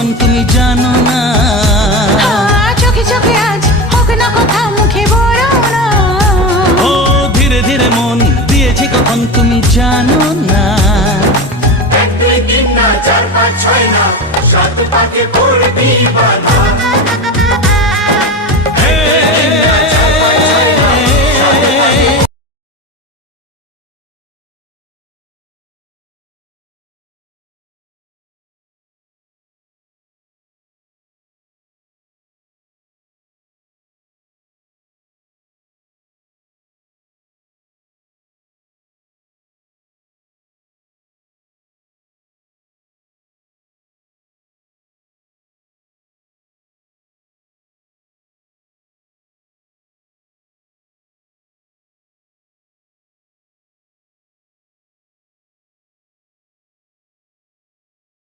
কখন তুমি জানো না। চোখে চোখে আজ হোক না কথা মুখে বলো না। ও ধীরে ধীরে মন দিয়েছি কখন তুমি জানো না। 1 2 3 না 4 5 6 না 7 পাকে পড়বি বাধা।